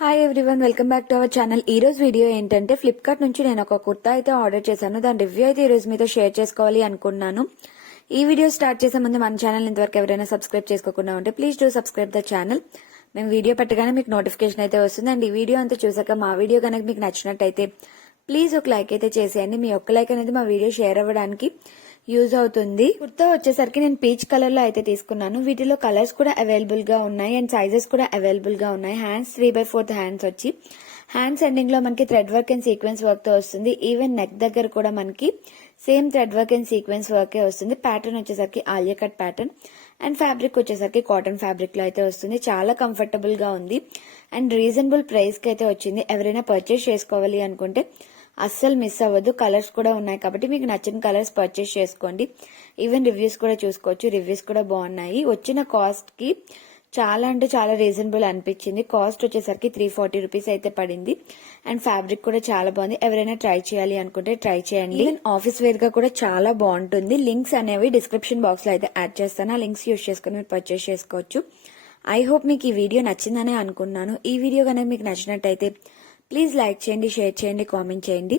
Hi everyone, welcome back to our channel. ఈ రోజు video ఏంటంటే ఫ్లిప్కార్ట్ నుంచి నేను ఒక కుర్తా అయితే ఆర్డర్ చేశాను. దాని రివ్యూ అయితే ఈ రోజు మీతో షేర్ చేసుకోవాలి అనుకున్నాను. ఈ వీడియో స్టార్ట్ చేసే ముందు మన ఛానల్ ఇంతవరకు ఎవరైనా సబ్స్క్రైబ్ చేసుకోకుండా ఉంటే please do subscribe the channel. మేము వీడియో పెట్టగానే మీకు నోటిఫికేషన్ అయితే వస్తుంది. అండ్ ఈ వీడియో అంతా చూసాక మా వీడియో కనుక మీకు నచ్చినట్టయితే ప్లీజ్ ఒక లైక్ అయితే చేసేయండి. మీ ఒక్క లైక్ అనేది మా వీడియో షేర్ అవ్వడానికి యూజ్ అవుతుంది. కుర్తా వచ్చేసరికి నేను పీచ్ కలర్ లో అయితే తీసుకున్నాను. వీటిలో కలర్స్ కూడా అవైలబుల్ గా ఉన్నాయి అండ్ సైజెస్ కూడా అవైలబుల్ గా ఉన్నాయి. హ్యాండ్స్ 3/4 హ్యాండ్స్ వచ్చి హ్యాండ్స్ ఎండింగ్ లో మనకి thread work and sequence work తో వస్తుంది. ఈవెన్ నెక్ దగ్గర కూడా మనకి same thread work and sequence వర్కే వస్తుంది. ప్యాటర్న్ వచ్చేసరికి Alia cut pattern and fabric వచ్చేసరికి కాటన్ ఫ్యాబ్రిక్ లో అయితే వస్తుంది. చాలా కంఫర్టబుల్ గా ఉంది అండ్ రీజనబుల్ ప్రైస్ కి అయితే వచ్చింది. ఎవరైనా పర్చేస్ చేసుకోవాలి అనుకుంటే అస్సలు మిస్ అవ్వద్దు. కలర్స్ కూడా ఉన్నాయి కాబట్టి మీకు నచ్చిన కలర్స్ పర్చేస్ చేసుకోండి. ఈవెన్ రివ్యూస్ కూడా చూసుకోవచ్చు. రివ్యూస్ కూడా బాగున్నాయి. వచ్చిన కాస్ట్ కి చాలా అంటే చాలా రీజనబుల్ అనిపించింది. కాస్ట్ వచ్చేసరికి 340 రూపీస్ అయితే పడింది అండ్ ఫ్యాబ్రిక్ కూడా చాలా బాగుంది. ఎవరైనా ట్రై చేయాలి అనుకుంటే ట్రై చేయండి. ఈవెన్ ఆఫీస్ వేర్ గా కూడా చాలా బాగుంటుంది. లింక్స్ అనేవి డిస్క్రిప్షన్ బాక్స్ లో అయితే యాడ్ చేస్తాను. ఆ లింక్స్ యూజ్ చేసుకుని మీరు పర్చేస్ చేసుకోవచ్చు. ఐ హోప్ మీకు ఈ వీడియో నచ్చిందనే అనుకున్నాను. ఈ వీడియో కనుక మీకు నచ్చినట్టయితే ప్లీజ్ లైక్ చేయండి, షేర్ చేయండి, కామెంట్ చేయండి.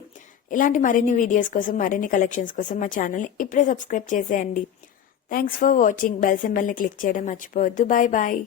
ఇలాంటి మరిన్ని వీడియోస్ కోసం, మరిన్ని కలెక్షన్స్ కోసం మా ఛానల్ని ఇప్పుడే సబ్స్క్రైబ్ చేసేయండి. Thanks for watching. బెల్ సింబల్ని క్లిక్ చేయడం మర్చిపోవద్దు. Bye bye.